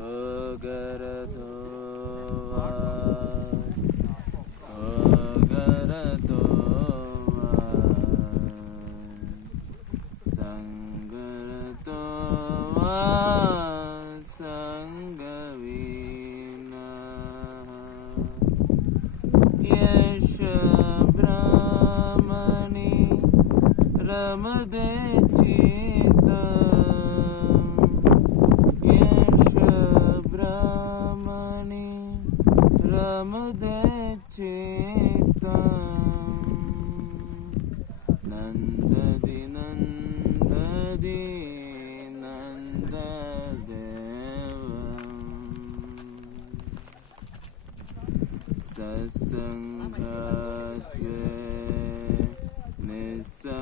अगरतो संगरतो संगवीना यश ब्रह्मणि रमदे चिता यश ब्रह्मणि रमदे चिता नंददि नंददि सत्संगत्वे निसंगत्वे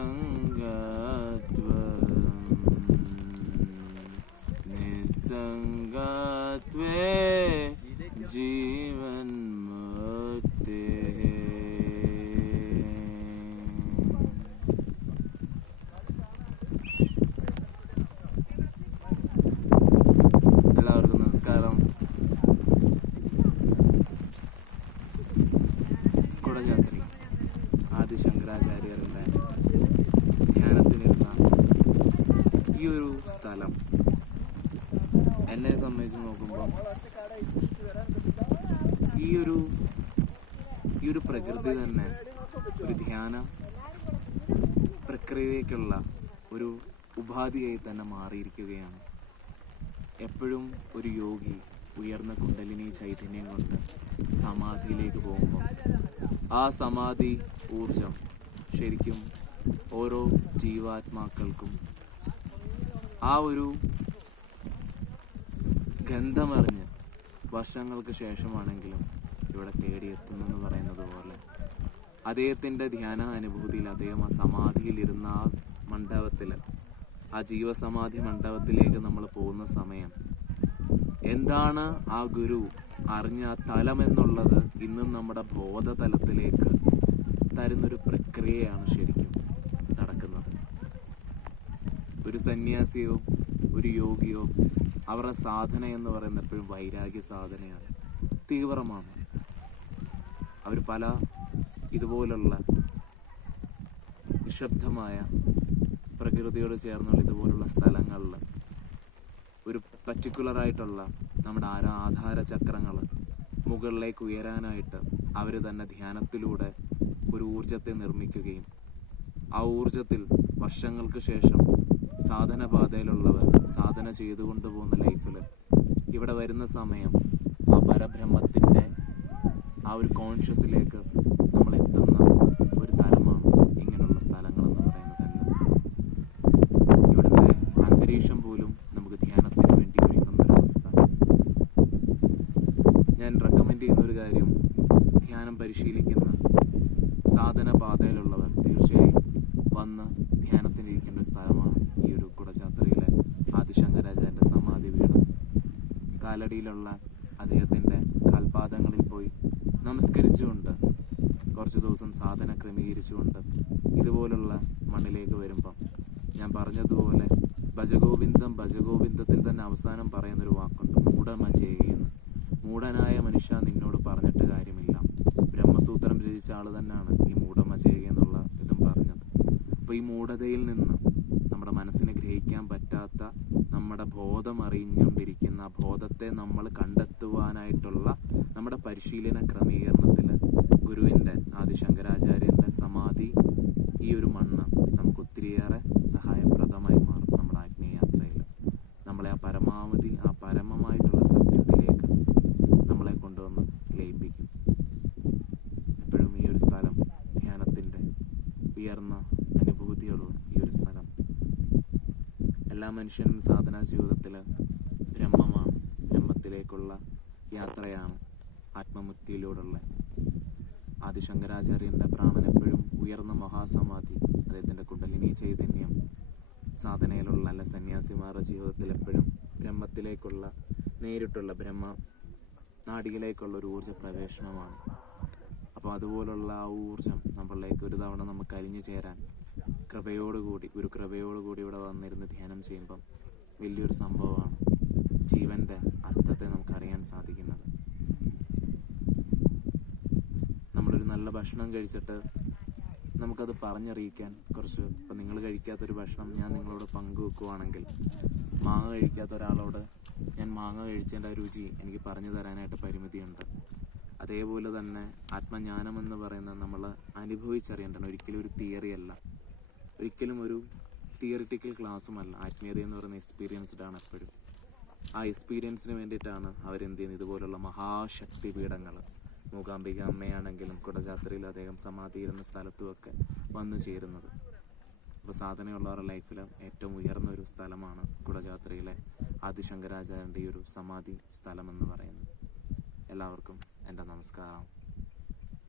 जीवन मुक्ति എല്ലാവർക്കും നമസ്കാരം. കുടജാത്രി ആദി ശങ്കരാചാര്യരുടെ ധ്യാനത്തിനിരുന്ന ഈ ഒരു സ്ഥലം എന്നെ സംബന്ധിച്ച് നോക്കുമ്പോൾ ഈ ഒരു പ്രകൃതി തന്നെ ഒരു ധ്യാന പ്രക്രിയയ്ക്കുള്ള ഒരു ഉപാധിയായി തന്നെ മാറിയിരിക്കുകയാണ്. എപ്പോഴും ഒരു യോഗി ഉയർന്ന കുണ്ടലിനി ചൈതന്യം കൊണ്ട് സമാധിയിലേക്ക് പോകുമ്പോൾ ആ സമാധി ഊർജം ശരിക്കും ഓരോ ജീവാത്മാക്കൾക്കും ആ ഒരു ഗന്ധമറിഞ്ഞ് വർഷങ്ങൾക്ക് ശേഷമാണെങ്കിലും ഇവിടെ തേടിയെത്തുന്നെന്ന് പറയുന്നത് പോലെ അദ്ദേഹത്തിൻ്റെ ധ്യാന അനുഭൂതിയിൽ അദ്ദേഹം ആ സമാധിയിലിരുന്ന ആ മണ്ഡപത്തിൽ, ആ ജീവസമാധി മണ്ഡപത്തിലേക്ക് നമ്മൾ പോകുന്ന സമയം എന്താണ് ആ ഗുരു അറിഞ്ഞ ആ തലം എന്നുള്ളത് ഇന്നും നമ്മുടെ ബോധതലത്തിലേക്ക് തരുന്നൊരു പ്രക്രിയയാണ് ശരിക്കും നടക്കുന്നത്. ഒരു സന്യാസിയോ ഒരു യോഗിയോ അവരുടെ സാധന എന്ന് പറയുന്നത് എപ്പോഴും വൈരാഗ്യ സാധനയാണ്, തീവ്രമാണ്. അവർ പല ഇതുപോലുള്ള നിശബ്ദമായ പ്രകൃതിയോട് ചേർന്നുള്ള ഇതുപോലുള്ള സ്ഥലങ്ങളിൽ ഒരു പർട്ടിക്കുലറായിട്ടുള്ള നമ്മുടെ ആധാര ചക്രങ്ങൾ മുകളിലേക്ക് ഉയരാനായിട്ട് അവർ തന്നെ ധ്യാനത്തിലൂടെ ഒരു ഊർജത്തെ നിർമ്മിക്കുകയും ആ ഊർജത്തിൽ വർഷങ്ങൾക്ക് ശേഷം സാധനപാതയിലുള്ളവർ സാധന ചെയ്തുകൊണ്ട് പോകുന്ന ലൈഫിൽ ഇവിടെ വരുന്ന സമയം ആ പരബ്രഹ്മത്തിൻ്റെ ആ ഒരു കോൺഷ്യസിലേക്ക് നമ്മൾ എത്തുന്ന ഒരു തലമാണ് ഇങ്ങനെയുള്ള സ്ഥലങ്ങളെന്ന് പറയുന്നത് തന്നെ. ഇവിടുത്തെ അന്തരീക്ഷം പോലും നമുക്ക് ധ്യാനത്തിന് വേണ്ടി ഒരുങ്ങുന്നൊരവസ്ഥ. ഞാൻ റെക്കമെൻഡ് ചെയ്യുന്നൊരു കാര്യം, ധ്യാനം പരിശീലിക്കുന്ന സാധന പാതയിലുള്ളവർ തീർച്ചയായും വന്ന് ധ്യാനത്തിനിരിക്കേണ്ട ഒരു സ്ഥലമാണ് ഈ ഒരു കുടജാത്രിയിലെ ആദിശങ്കരാചാര്യൻ്റെ സമാധി പീഠം. കാലടിയിലുള്ള അദ്ദേഹത്തിൻ്റെ കാൽപാദങ്ങളിൽ പോയി നമസ്കരിച്ചുകൊണ്ട് കുറച്ച് ദിവസം സാധന ക്രമീകരിച്ചുകൊണ്ട് ഇതുപോലുള്ള മണ്ണിലേക്ക് വരുമ്പം ഞാൻ പറഞ്ഞതുപോലെ ഭജഗോവിന്ദം ഭജഗോവിന്ദത്തിൽ തന്നെ അവസാനം പറയുന്നൊരു വാക്കുണ്ട്, മൂഢമ ചെയ്യുന്നു. മൂഢനായ മനുഷ്യ നിന്നോട് പറഞ്ഞിട്ട് കാര്യമില്ല. ബ്രഹ്മസൂത്രം രചിച്ച ആൾ തന്നെയാണ് ഈ മൂഢമ ചെയ്യുക എന്നുള്ള ഇതും പറഞ്ഞത്. അപ്പോൾ ഈ മൂഢതയിൽ നിന്ന് നമ്മുടെ മനസ്സിനെ ഗ്രഹിക്കാൻ പറ്റാത്ത നമ്മുടെ ബോധം അറിഞ്ഞുകൊണ്ടിരിക്കുന്ന ആ ബോധത്തെ നമ്മൾ കണ്ടെത്തുവാനായിട്ടുള്ള നമ്മുടെ പരിശീലന ക്രമീകരണത്തിൽ ഗുരുവിൻ്റെ ആദിശങ്കരാചാര്യൻ്റെ സമാധി ഈ ഒരു മണ്ണ് നമുക്ക് ഒത്തിരിയേറെ സഹായപ്രദമായി മാറും. നമ്മുടെ ആത്മീയയാത്രയിൽ നമ്മളെ ആ പരമാവധി ആ പരമമായിട്ടുള്ള സത്യത്തിലേക്ക് നമ്മളെ കൊണ്ടുവന്ന് ലയിപ്പിക്കും. എപ്പോഴും ഈ ഒരു സ്ഥലം ധ്യാനത്തിൻ്റെ ഉയർന്ന അനുഭൂതിയുള്ള ഈ ഒരു സ്ഥലം. എല്ലാ മനുഷ്യനും സാധനാ ജീവിതത്തിൽ ബ്രഹ്മമാണ്, ബ്രഹ്മത്തിലേക്കുള്ള യാത്രയാണ് ആത്മമുക്തിയിലൂടെയുള്ള. ആദിശങ്കരാചാര്യൻ്റെ പ്രാണൻ എപ്പോഴും ഉയർന്ന മഹാസമാധി, അദ്ദേഹത്തിൻ്റെ കുണ്ടലിനി ചൈതന്യം സാധനയിലുള്ള അല്ല സന്യാസിമാരുടെ ജീവിതത്തിൽ എപ്പോഴും ബ്രഹ്മത്തിലേക്കുള്ള നേരിട്ടുള്ള ബ്രഹ്മ നാടികളിലേക്കുള്ള ഒരു ഊർജ്ജ പ്രവേശനമാണ്. അപ്പോൾ അതുപോലുള്ള ആ ഊർജ്ജം നമ്മളിലേക്ക് ഒരു തവണ നമുക്ക് അലിഞ്ഞു ചേരാൻ കൃപയോടുകൂടി ഇവിടെ വന്നിരുന്ന് ധ്യാനം ചെയ്യുമ്പം വലിയൊരു സംഭവമാണ്. ജീവൻ്റെ അർത്ഥത്തെ ദൈവത്തെ നമുക്കറിയാൻ സാധിക്കുന്നത്. നമ്മളൊരു നല്ല ഭക്ഷണം കഴിച്ചിട്ട് നമുക്കത് പറഞ്ഞറിയിക്കാൻ ഇപ്പം നിങ്ങൾ കഴിക്കാത്തൊരു ഭക്ഷണം ഞാൻ നിങ്ങളോട് പങ്കുവെക്കുവാണെങ്കിൽ, മാങ്ങ കഴിക്കാത്ത ഒരാളോട് ഞാൻ മാങ്ങ കഴിച്ചതിൻ്റെ രുചി എനിക്ക് പറഞ്ഞു തരാനായിട്ട് പരിമിതിയുണ്ട്. അതേപോലെ തന്നെ ആത്മജ്ഞാനമെന്ന് പറയുന്നത് നമ്മൾ അനുഭവിച്ചറിയേണ്ടതാണ്, ഒരിക്കലും ഒരു തിയറിയല്ല, ഒരിക്കലും ഒരു തിയറിറ്റിക്കൽ ക്ലാസ്സുമല്ല. ആത്മീയത എന്ന് പറയുന്ന എക്സ്പീരിയൻസ്ഡ് ആണ് എപ്പോഴും. ആ എക്സ്പീരിയൻസിന് വേണ്ടിയിട്ടാണ് അവരെന്ത് ചെയ്യുന്നത്, ഇതുപോലുള്ള മഹാശക്തി പീഠങ്ങൾ, മൂകാംബിക അമ്മയാണെങ്കിലും കുടജാത്രയിൽ അദ്ദേഹം സമാധിയിരുന്ന സ്ഥലത്തുമൊക്കെ വന്നു ചേരുന്നത്. അപ്പോൾ സാധനയുള്ളവരുടെ ലൈഫിൽ ഏറ്റവും ഉയർന്ന ഒരു സ്ഥലമാണ് കുടജാത്രയിലെ ആദിശങ്കരാചാര്യൻ്റെ ഈ ഒരു സമാധി സ്ഥലമെന്ന് പറയുന്നത്. എല്ലാവർക്കും എൻ്റെ നമസ്കാരം.